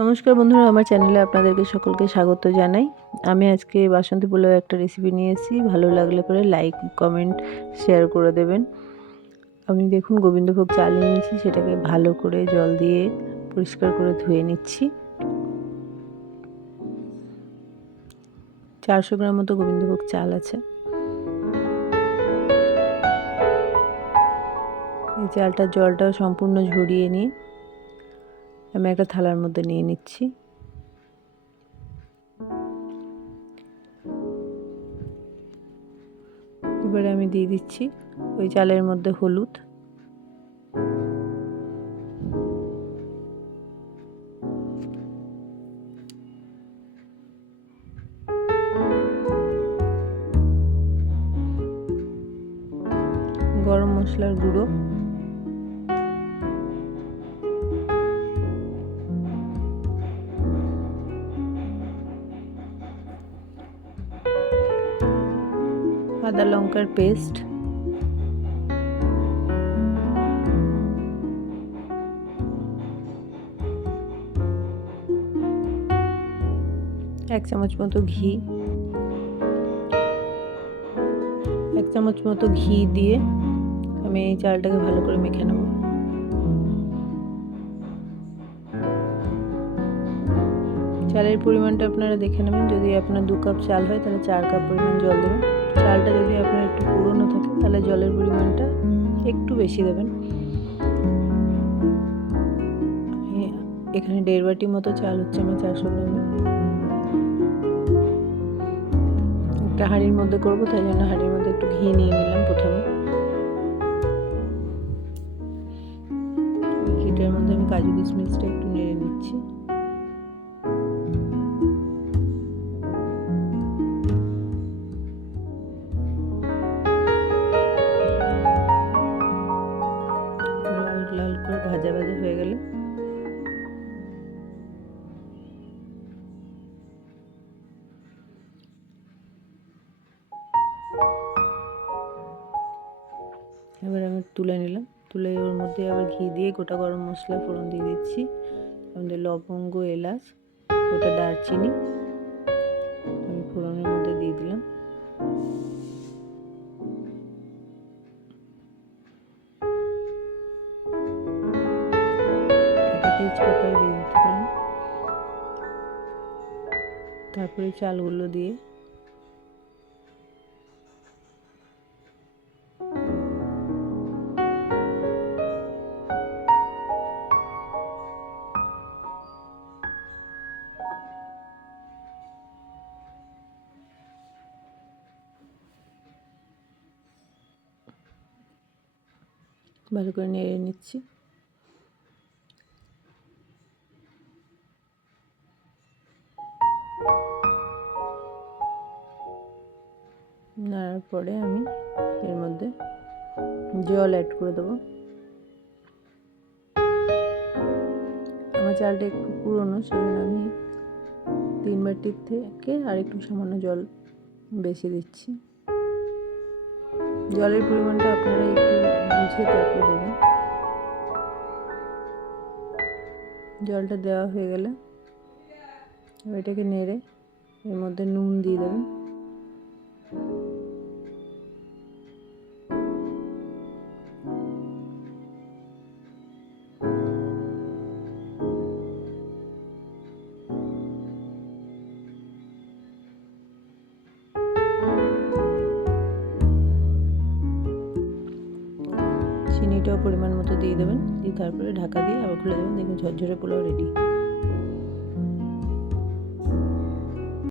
নমস্কার বন্ধুরা, আমার চ্যানেলে আপনাদেরকে সকলকে স্বাগত জানাই। আমি আজকে বাসন্তী পোলাও একটা রেসিপি নিয়ে এসেছি। ভালো লাগলে পরে লাইক, কমেন্ট, শেয়ার করে দেবেন। আমি দেখুন গোবিন্দভোগ চাল নিয়ে নিয়েছি, সেটাকে ভালো করে জল দিয়ে পরিষ্কার করে ধুয়ে নিচ্ছি। 400 গ্রাম মতো গোবিন্দভোগ চাল আছে। এই চালটার জলটাও সম্পূর্ণ ঝরিয়ে নিয়ে আমি একটা থালার মধ্যে নিয়ে নিচ্ছি। এবারে আমি দিয়ে দিচ্ছি ওই চালের মধ্যে হলুদ, গরম মশলার গুঁড়ো, আদা লঙ্কার পেস্ট, এক চামচ মতো ঘি, এক চামচ মতো ঘি দিয়ে আমি এই চালটাকে ভালো করে মেখে নেব। চালের পরিমাণটা আপনারা দেখে নেবেন। যদি আপনার 2 কাপ চাল হয় তাহলে 4 কাপ পরিমাণ জল দেবেন। চালটা যদি আপনার একটু পুরনো থাকে তাহলে জলের পরিমাণটা একটু বেশি দেবেন। এখানে 1.5 বাটি মতো চাল হচ্ছে আমার 400 গ্রামের। একটা হাঁড়ির মধ্যে করব, তাই জন্য হাঁড়ির মধ্যে একটু ঘি নিয়ে নিলাম প্রথমে। ঘিটার মধ্যে আমি কাজু কিশমিশটা একটু নেড়ে নিচ্ছি। লাল লাল করে ভাজা ভাজা হয়ে গেলে এবার আমি তুলে নিলাম। তুলে ওর মধ্যে আবার ঘি দিয়ে গোটা গরম মশলা ফোড়ন দিয়ে দিচ্ছি। আমাদের লবঙ্গ, এলাচ, গোটা দারচিনি আমি ফোড়নের মধ্যে দিয়ে দিলাম। একটা তেজপাতা দিয়ে দিতে পারেন। তারপরে চালগুলো দিয়ে ভালো করে নেড়ে নিচ্ছি। নাড়ার পরে আমি এর মধ্যে জল অ্যাড করে দেবো। আমার চালটা একটু পুরনো, সেজন্য আমি 3 বাটির থেকে আর একটু সামান্য জল বেশি দিচ্ছি। জলের পরিমাণটা আপনারা একটু বুঝে তারপর দেবেন। জলটা দেওয়া হয়ে গেলে এটাকে নেড়ে এর মধ্যে নুন দিয়ে দেবেন। চিনিটাও পরিমাণ মতো দিয়ে দেবেন, দিয়ে তারপরে ঢাকা দিয়ে আবার খুলে দেবেন। দেখুন ঝরঝরে পোলাও রেডি।